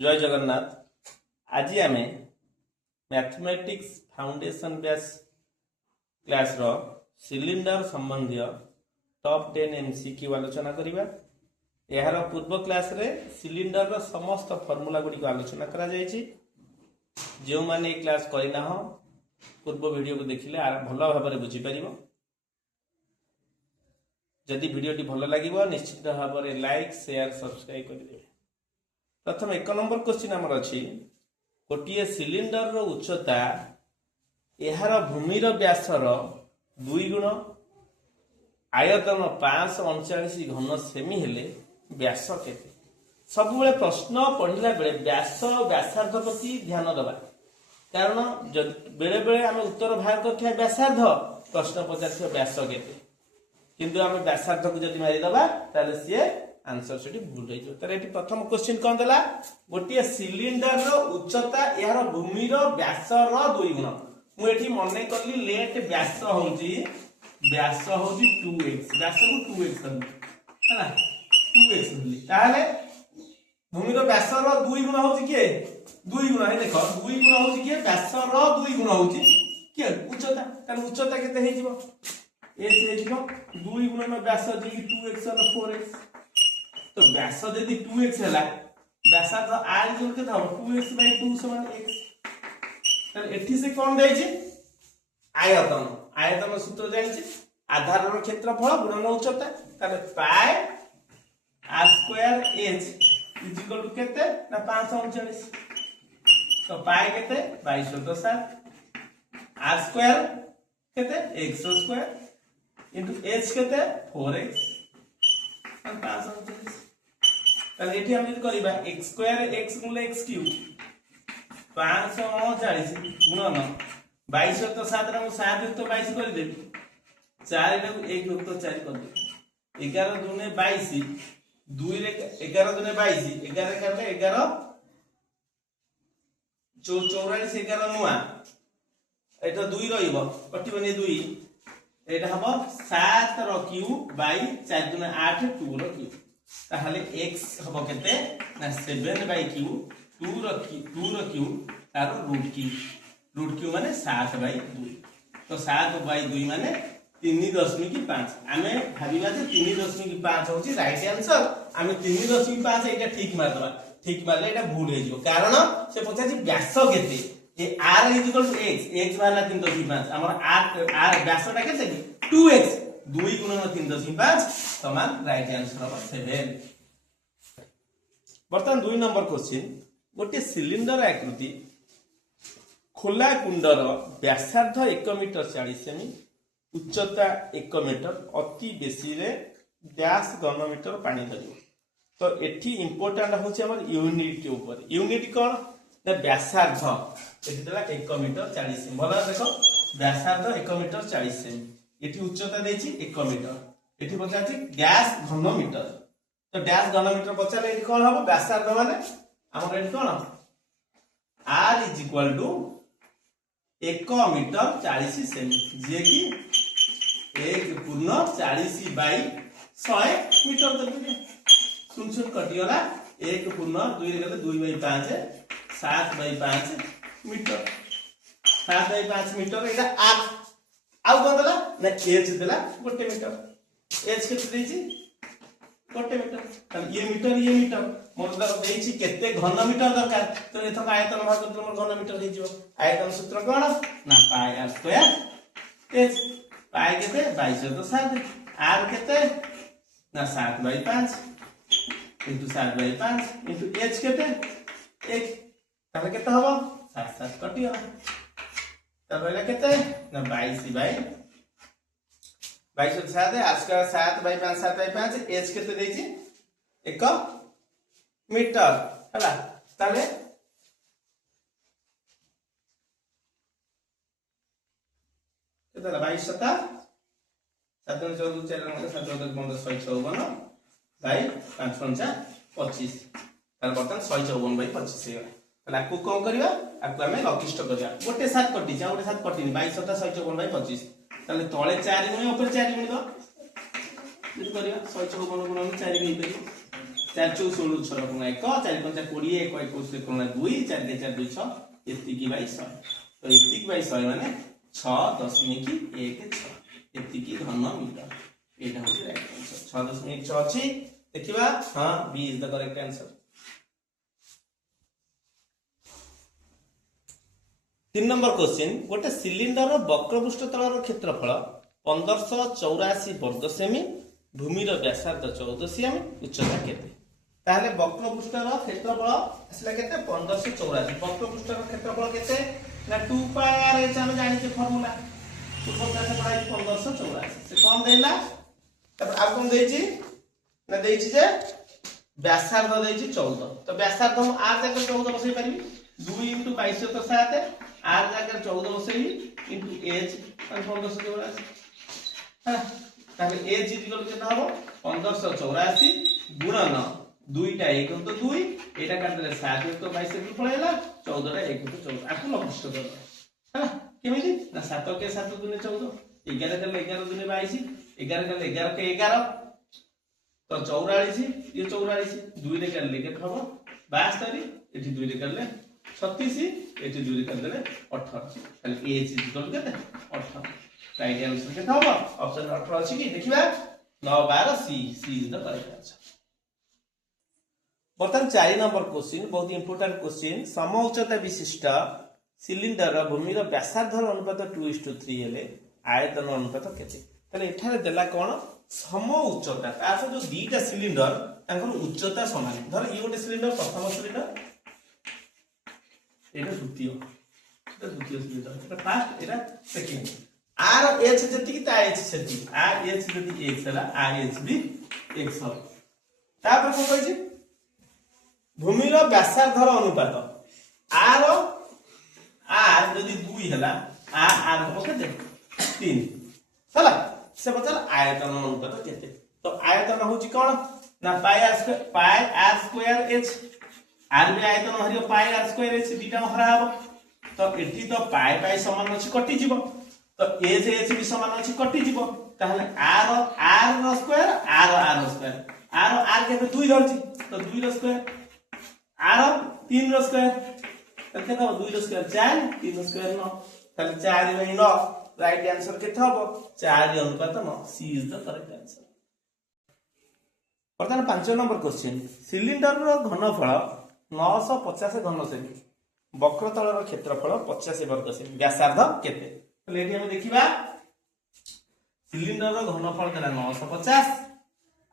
जय जगन्नाथ। आज आम मैथमेटिक्स फाउंडेशन बेस क्लास रो सिलिंडर संबंधी टॉप 10 एमसीक्यू आलोचना करिबा। यार पूर्व क्लास रे सिलिंडर रो समस्त फॉर्मूला गुडी को आलोचना करा जायछि। जो माने क्लास करिना हो पूर्व वीडियो को देखिले आर भलो भाबरे बुझी परिबो। जदि वीडियोटी भलो लागिबो निश्चित भाबरे लाइक शेयर सब्सक्राइब करि देबे। प्रथम एक नंबर क्वेश्चन आमर अच्छी गोटे सिलिंडर रो उच्चता यार भूमिर व्यासर 2 गुण आयतन 539 घन सेमी हेले व्यास केते। सब प्रश्न पढ़ला बेले व्यास व्यासार्ध प्रति ध्यान दबा, कारण बेले बेले आम उत्तर बाहर कर व्यासार्ध प्रश्न पचार व्यास केते, किंतु आम व्यासार्ध को जब मारिदबा ताले सी आंसर से भूल हो। प्रथम क्वेश्चन कौन देला गोटे सिलिंडर रो उच्चता यार भूमिर व्यासर 2 गुण। मुझे मन कली लेट व्यास होउची 2x व्यास को 2x है ना 2x बोली ताले भूमिर व्यासर 2 गुण होउची के 2 गुण है। देखो 2 गुण होउची के व्यासर 2 गुण होउची के उच्चता। ताले उच्चता केते हे जिवो h हे जिवो 2 गुण में व्यास जी 2x और 4x। तो व्यास यदि 2x है व्यासार्ध r जो के 2x/2 समान x। तब एठी से कौन देछि आयतन। आयतन सूत्र जानि आधार रो क्षेत्रफल गुणन उच्चता। तब पाई r² h = केते ना 539। तो पाई केते 22/7 r² केते x² इनटू h केते 4x 539। ताले एठी हम यदि करिबा x² x गुणले x³ 539 गुणन 22/7 रा 7 युक्त 22 कर देबी 4 टा 1 युक्त 4 कर देबी 11 दुने 22 2 रे 11 दुने 22 11 करले 11 44 11 नुआ एटा 2 रहिबो कटिबनी 2 एटा हबो 7 रो क्यूब बाई 4 दुने 8 2 रो क्यूब। ताहले x हबो केते ना 7/q 2 रो क्यूब तार रूट क्यूब माने 7/2। तो 7/2 माने 3.5। आमे भाबिबा जे 3.5 होची राइट आंसर। आमे 3.5 एटा ठीक मार दबा, ठीक मारले एटा भूल हे जिवो, कारण से पछाची व्यास केते ए r = x वाला 3.5 हमर r व्यासटा केते 2x 2 गुणन 3.5 समान राइट आंसर होबा 7। बर्तमान 2 नंबर क्वेश्चन गोटे सिलिंडर आकृति खोला कुंडर व्यासार्ध 1 मीटर 40 सेमी उच्चता 1 मीटर अति बेसी रे व्यास घन मीटर पानी धरियो। तो एठी इंपोर्टेंट होची हमर यूनिट के ऊपर। यूनिट कोन ना व्यासार्ध एठी देला 1 मीटर 40 सेमी। भला देखो व्यासार्ध 1 मीटर 40 सेमी एठी उच्चता देछि 1 मीटर एठी पचाछि डैश घन मीटर। तो डैश घन मीटर पचाले एठी कोन हबो व्यासार्ध माने हमर एठी कोन r = 1 मीटर 40 सेमी जे कि 1 पूर्ण 40/100 मीटर देबे। सुन सुन कटियोला 1 पूर्ण 2 रे गले 2/5 7/5 मीटर 7/5 मीटर एटा r आउ कोन देला ना h देला 1 मीटर h केते देछि 1 मीटर। तब ये मीटर मतलब देछि केते घन मीटर दरकार। तो एथक आयतन भाग करते हमर घन मीटर हे जिवो। आयतन सूत्र कोन ना पाई r² h पाई केते 22/7 r केते ना 7/5 इनटू 7/5 इनटू h केते 1 ताले केते हबो 7 7 कटियो। तब एला केते ना 22/7 r² 7/5 7/5 h केते देछि 1 मीटर हला। ताले केते 22 7 7 14 4 7 14 15 156 बाई 5 5 25 तार बर्तन 154/25 हे गला। ताला को कोन करिवा आकु हमें लघिष्ठ करिया गोटे 7 कटि जा गोटे 7 कटिनी 22 7 154/25 ताले तळे 4 गुणे ऊपर 4 गुणे दो ये करिया 154 गुणन 4 हे परियो 4 4 16 6 गुणा 1 4 5 20 1 21 गुणा 2 4 2 4 2 6 एतिकी बाई 100 तो एतिकी बाई 100 माने 6.16 एतिकी घन मीटर एटा हो राइट आंसर 6.6 अछि देखिबा हां B is the correct answer 3 number question गोटे सिलिंडर वक्रपृष्ठ तलर क्षेत्रफल 1584 वर्ग सेमी भूमिर व्यासार्ध 14 सेमी उच्चता केते ताहले वक्रपृष्ठर क्षेत्रफल असला केते 1584 वक्रपृष्ठर क्षेत्रफल केते ना 2 पाई आर एच हम जानि के फार्मूला तो फॉर्मूला से पढ़ाई 1584 से कौन देला तब अब कौन देछि ना देछि जे व्यासार्ध देछि 14 तो व्यासार्ध हम आर जाकर 14 बसई परिबी 2 * 22 तो 7 आर जाकर 14 बसई इनटू एच 1584 हां ताले एच इक्वल केतना हो 1584 गुणन 2 टा 1 तो 2 एटा काट देले 7 तो 22 से पळेला 14 टा 1 तो 14 आकु लक्षित कर है केमिति ना 7 के 7 दुने 14 11 के 11 दुने 22 11 के 11 के 11 तो 44 ये 44 2 रे कर ले के हबो 72 एठी 2 रे कर ले 36 एठी 2 रे कर देले 18 ताले एच इक्वल केते 18 राइट आंसर केते हबो ऑप्शन 18 अछि कि देखिबा 9 12 सी इज द करेक्ट आंसर बर्तन 4 नंबर क्वेश्चन बहुत इंपोर्टेंट क्वेश्चन सम उच्चता विशिष्ट सिलिंडर भूमिर व्यासार्धर अनुपात 2:3 हेले आयतन अनुपात केते तले एठारे देला कोन सम उच्चता तास जो दीटा सिलिंडर तांकर उच्चता समान धर ई गोटे सिलिंडर प्रथम सिलिंडर एटा द्वितीय सिलिंडर एटा फर्स्ट एटा सेकंड आर एच जति की ता एच सेति आर एच जति x हला आर एच भी x हो तापर को कहै छी भूमिर व्यासार्धर अनुपात आर यदि 2 हला आर हो केते 3 हला से बचल आयतन अनुपात केते तो आयतन होची कोन ना पाई आर स्क्वायर एच आर भी आयतन हरियो पाई आर स्क्वायर एच दीटा हरा हबो तो एठी तो पाई समान अछि कटि जीवो तो एच भी समान अछि कटि जीवो ताहले आर रो स्क्वायर आर स्क्वायर आर केते 2 धरछि तो 2 रो स्क्वायर आर 3 रो स्क्वायर तो केते 2 रो स्क्वायर 4 3 रो स्क्वायर 9 ताले 4 बाई 9 राइट आंसर केते हबो 4 अनुपात 9 सी इज द करेक्ट आंसर वर्तमान 5 नंबर क्वेश्चन सिलिंडर रो घनफल 950 घन सेमी वक्रतलर क्षेत्रफल 85 वर्ग सेमी व्यासार्ध केते तो लेडी हम देखिबा सिलिंडर रो घनफल देला 950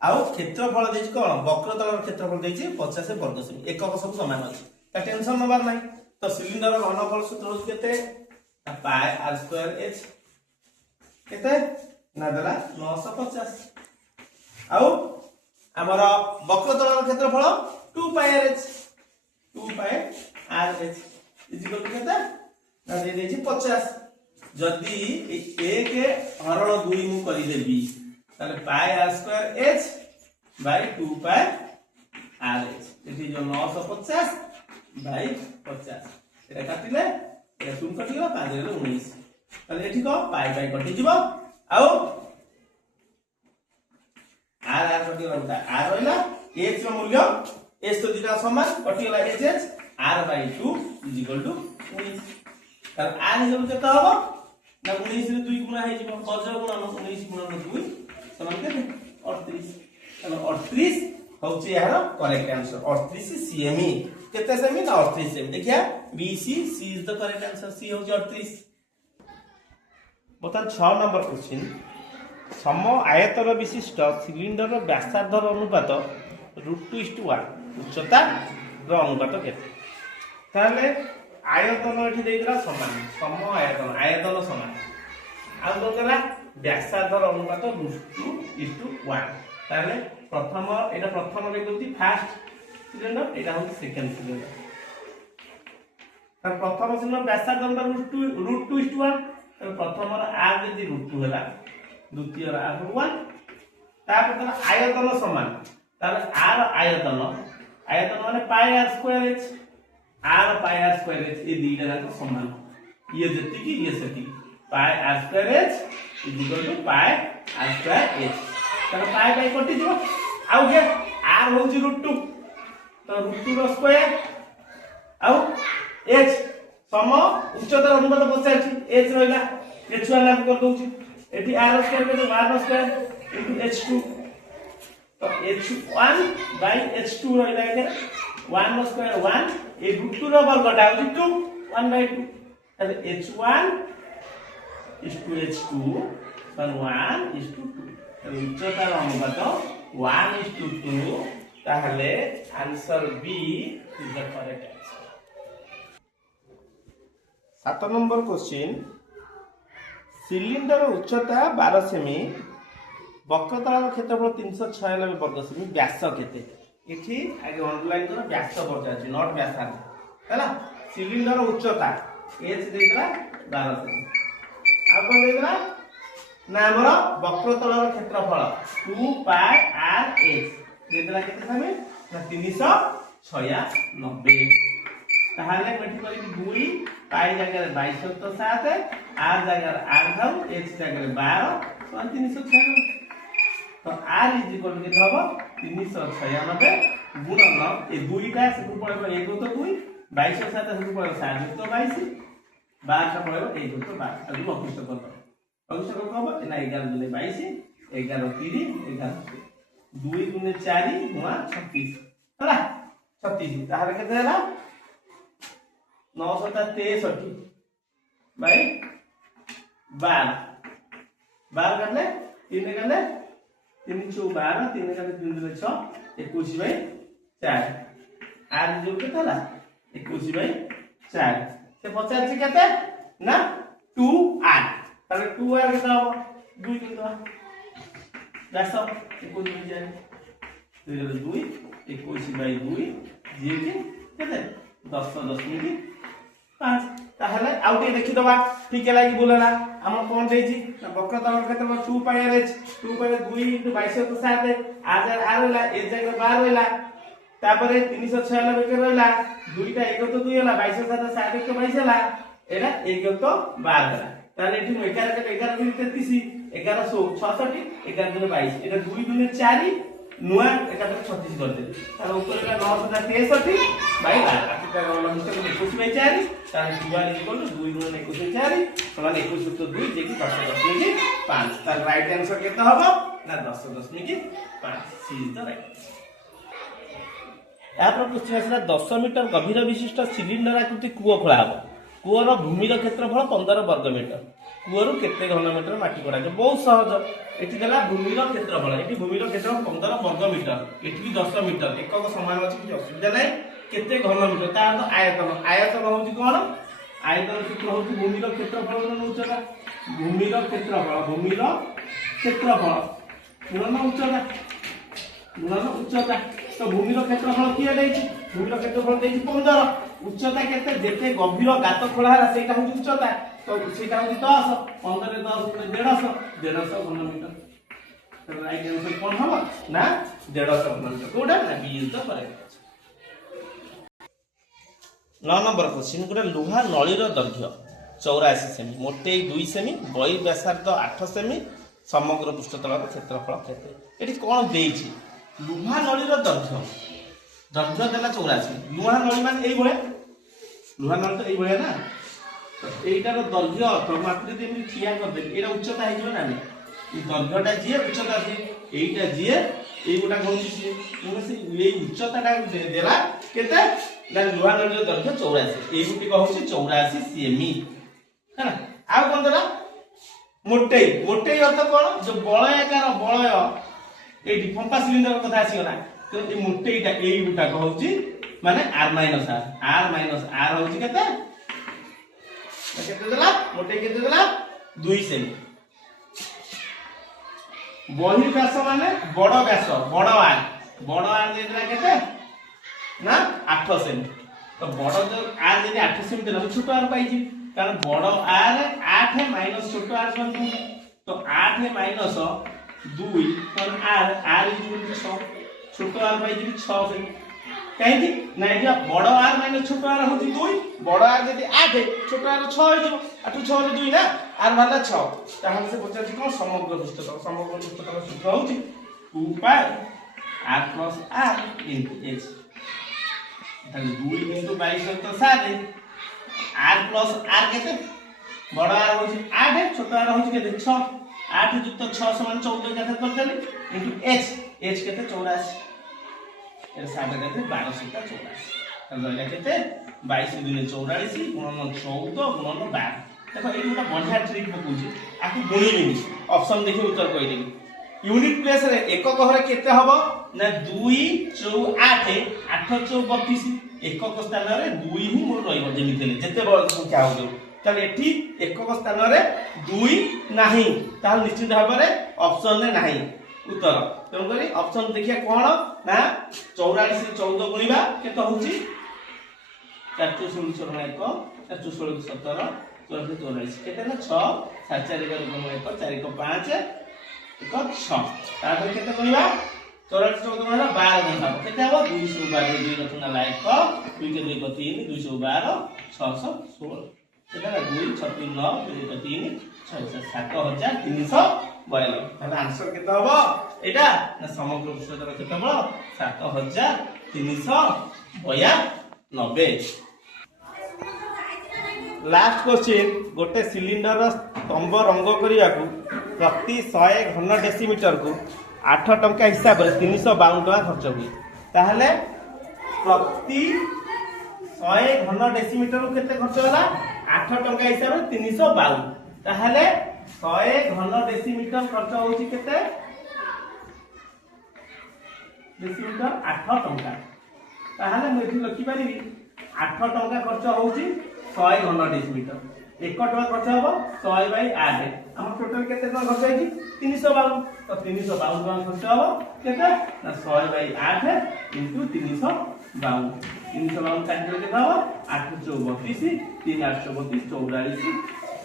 आउ क्षेत्रफल देछि कोन वक्रतलर क्षेत्रफल देछि 85 वर्ग सेमी एकक सब समान अछि ता टेंशन नबार नै तो सिलिंडर रो घनफल सूत्र होछि केते पाई आर स्क्वायर एच केते ना देला 950 आउ हमर वक्रतलर क्षेत्रफल 2 pi r h 2 pi r h equal to केते ना दे देछि 50 जदी 1 हरण 2 मु करि देबी ताले pi r square h by 2 pi r h एठी जो 950 बाय 50 एटा काटिले ए 2 कटिलो 5 रे 19 ताले एठी को पाई बाय कटि जिवो आउ आर कटिलो आर रहला एच रो मूल्य एच तो दिटा समान कटिला h r by 2 is equal to 19 ताले आर इज इक्वल केता हबो ना 19 रे 2 गुणा हे जिवो अजर गुणा 19 गुणा 2 समान केते 38 ताले 38 होची यार करेक्ट आंसर 38 सीएमई केते सेमी ना 38 सेमी देखिया बीसी C is the correct answer C होची 38 बता 6 नंबर क्वेश्चन सम आयतर विशिष्ट सिलिंडर व्यासार्धर अनुपात √2:1 उच्चता रो अनुपात केते ताले आयतन एठी देइला समान सम आयतन समान आ दोगला व्यासार्धर अनुपात √2:1 ताले प्रथम एटा प्रथम लेखुती फर्स्ट सिलिंडर एटा होती सेकंड सिलिंडर तर प्रथम सिलिंडर व्यासार्ध अनुपात √2:1 तर प्रथम आर यदि √2 होला द्वितीय आर 1 तापर आयतन समान ताले आर आयतन माने पाई आर स्क्वायर एच आर पाई आर स्क्वायर एच ए दीटा जाक समान ये जति की ये सति pi r square h is equal to pi r square h ताले पाई बाय कटि जो आउ के आर होउची √2 तो √2 रो स्क्वायर आउ h सम उच्चतार अनुपात पचारछि h रहला h1 नाम कर दोछि एठी r स्क्वायर के 1 स्क्वायर इनटू h2 तो h1 बाय h2 रहला के 1 स्क्वायर 1 ए √2 रो वर्गटा होछि 2 1/2 ताले h1 is to h2 then 1 is to 2 ताले उच्चतार अनुपात 1 is to 2 ताहले answer B is the correct answer 7 number question cylinder उच्चता 12 सेमी वक्रतल क्षेत्रफल 396 वर्ग सेमी व्यास केते एठी आगे अंडरलाइन करो व्यास पचाछि नॉट व्यासार्ध हैला सिलिंडर उच्चता h देइतरा 12 सेमी आ कोन देइतरा ना हमर वक्रतल क्षेत्रफल 2 पाई r h देइतरा केते सेमी ना 396 ताहले मेठी करी 2 पाई जगह 22.7 r जगह 8 धाउ h जगह 12 तो 396 तो r इज इक्वल के हबो 396 गुणन ए दुईटा से पड़े पर 1 तो 2 22 7 से पड़े 7 तो 22 12 का पड़े 1 तो 12 अब अभिष्ट कर हबो ना 11 दुने 22 11 3 11 2 दुने 4 हुआ 36 हला 36 ताहले केते हला 963 बाय 12 12 करले 3 करले 3 4 12 3 करले 3 2 6 21 बाय 4 आर जो केते हला 21 बाय 4 से 50 से केते ना 2r ताले 2r केते हो 2 केते हो 10 21 बाय 4 2 21 बाय 2 जे केते 10.5 5 ताहले आउटे देखि दबा ठीक है लागि बोलला हम कोन देछि वक्रतल क्षेत्रफल 2 पाई r h 2 पाई 2 * 22 तो 7 आज r होला ए जगह 12 होला तापरे 396 के रहला दुईटा 1 तो 2 होला 22 7 7 तो 22 होला एटा 1 तो 12 होला ताले एठी 11 के 11 गुणित 33 1166 11 दुने 22 एटा 2 दुने 4 नुआ एटा 36 कर दे तार ऊपर का 963 बाय 12 आटा गला मिस्टर 21 बाय 4 तार 2 इक्वल टू 2 गुणन 21 बाय 4 समान 21 तो 2 जे कि 10.5 तार राइट आंसर केते हबो ना 10.5 सी इज द राइट या पर क्वेश्चन आसला 10 मीटर गभीर विशिष्ट सिलिंडर आकृति कूଅ खोला हबो कूअर भूमिर क्षेत्रफल 15 वर्ग मीटर कूअरु केते घन मीटर माटी कोडा जे बहुत सहज एठी देला भूमिर क्षेत्रफल एठी भूमिर क्षेत्रफल 15 वर्ग मीटर एठी भी 10 मीटर एकक समान अछि कि असुविधा नै केते घन मीटर ता अर्थ आयतन आयतन होउची कोन आयतन सूत्र होउची भूमिर क्षेत्रफल गुणन उच्चता भूमिर क्षेत्रफल गुणन उच्चता तो भूमिर क्षेत्रफल किए दैछि भूमिर क्षेत्रफल दैछि 15 उच्चता केते जेते गभीर गात खोला हला सेटा होउची उच्चता तो सेटा होउची 10 15 रे 10 गुणे 150 घन मीटर तो राइट आंसर कोन हबो ना 150 घन मीटर कोडा ना B is the correct 9 number question गुडा लोहा नळीर दैर्घ्य 84 सेमी मोटे 2 सेमी बहि व्यासार्ध 8 सेमी समग्र पृष्ठतलर क्षेत्रफल केते एठी कोन देइछि लोहा नळीर दैर्घ्य देला 84 लोहा नळी माने एई भळे लोहा नळी तो एई भळे ना तो एइटार दैर्घ्य तो मात्र जदि हम ठिया कर दे एटा उच्चता हे जिवो ना ने ई दैर्घ्यटा जिए उच्चता जिए एइटा जिए एई गोटा कोनसी जिए तो से एई उच्चताटा देला केते ना लोहा नळीर दैर्घ्य 84 एई गुटी कहउछि 84 सेमी है ना आ कोन देला मोटे अर्थ कोन जो बलयाकार बलय एटी पंपा सिलिंडर कथा आसी गला तो ए मोटेटा एई गुटा कहउछि माने r r होउछि केते केते देला मोटे केते देला 2 सेमी बहि व्यास माने बड़ व्यास बड़ r देला केते ना 8 सेमी तो बड़ जो r यदि 8 सेमी देला छोटो r पाइछि कारण बड़ r 8 माइनस छोटो r बन तो 8 माइनस 2 कारण r इज 6 छोटो r पाइछि 6 सेमी काहे कि ना एटा बड़ r माइनस छोटो r होछि 2 बड़ r यदि 8 छोटो r 6 हो 8 6 रे 2 ना r वाला 6 ताहाले से पचाछि कोन समग्र पृष्ठतल सूत्र होछि 2 पाई r plus r into h ताले 2 इंटू 22 तो 7 r प्लस r केते बड़ r होची 8 छोट r होची केते 6 8 युक्त 6 समान 14 केते कर देली इंटू h केते 84 ए 7 केते 12 7 84 तब रहला केते 22 दुने 44 गुणन 14 गुणन 12 देखो ये गोटा बढ़िया ट्रिक पकउची आकु गुणिबिनी ऑप्शन देखि उत्तर कहि देबी यूनिट प्लेस रे एकक घरे केते हबो ना 2 4 8 8 4 32 एकक स्थान रे 2 ही मोर रहइबो जेमितेले जते बड़ संख्या हो ताले एठी एकक स्थान रे 2 नाही ताल निश्चित भाबरे ऑप्शन रे नाही उत्तर तेन करी ऑप्शन देखिया कोन ना 44 से 14 गुणिबा केते होची 416 1 416 17 44 केते ना 6 7 4 का गुण 1 4 को 5 1 6 तापर केते गुणिबा 44 14 गुणा 12 गुणा केते हो 212 2 रचना लाइक 2 के 2 को 3 212 616 केते ना 2 6 9 2 को 3 6 7392 ताले आंसर केते हो एटा ना समग्र पृष्ठतर केते बळ 7392 लास्ट क्वेश्चन गोटे सिलिंडर स्तंभ रंग करने प्रति 100 घन डेसीमीटर को 8 टंका हिसाब से 352 टका खर्च हुए ताहले प्रति 100 घन डेसीमीटर को केते खर्च होला 8 टंका हिसाब से 352 ताहले 100 घन डेसीमीटर खर्च होची केते डेसीमीटर 8 टंका ताहले मैं एठी लिखि परिबी 8 टंका खर्च होची 100 घन डेसीमीटर 1 टका खर्च हबो 100 बाय 8 हम टोटल केते टका खर्च होई 352 तो 352 टका खर्च हबो केते ना 100 बाय 8 इनटू 352 352 काट के केते हबो 8 32 3 8 32 44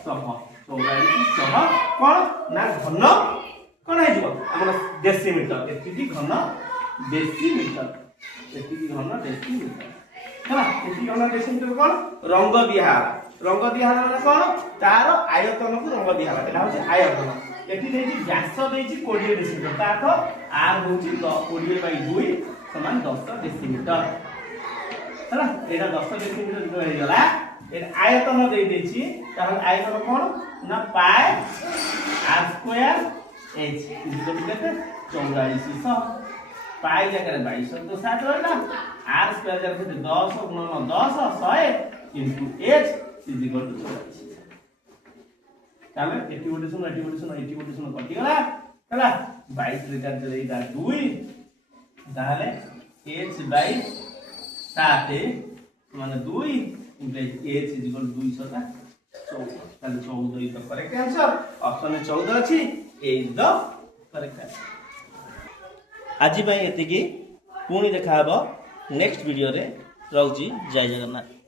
100 कोन ना घन कोन है जीवो हमर डेसीमीटर एतिकी घन डेसीमीटर एतिकी घन डेसीमीटर है एतिकी घन डेसीमीटर कोन रंग दिहार माने कोन तार आयतन को रंग दिहार एटा होची आयतन एठी देछि व्यास देछि 20 डेसीमीटर ता अर्थ r होची 20 बाय 2 समान 10 डेसीमीटर हैला एटा 10 डेसीमीटर जो हे गला एटा आयतन दे देछि तार आयतन कोन ना पाई r स्क्वायर h इक्वल केते 4400 पाई जगह 22 तो 7 रहला r स्क्वायर जगह 10 गुणन 10 100 into h is equal to 44 तामे 80 कटि गला हला 22 रे काट देइगा 2 ताले h बाय 7 माने 2 into h is equal to 200 ता 14 ताले 14 is the correct answer option में 14 अछि A is the correct answer आज भाई एतिकी पुणी देखा हबो नेक्स्ट वीडियो रे रहउची जय जगन्नाथ।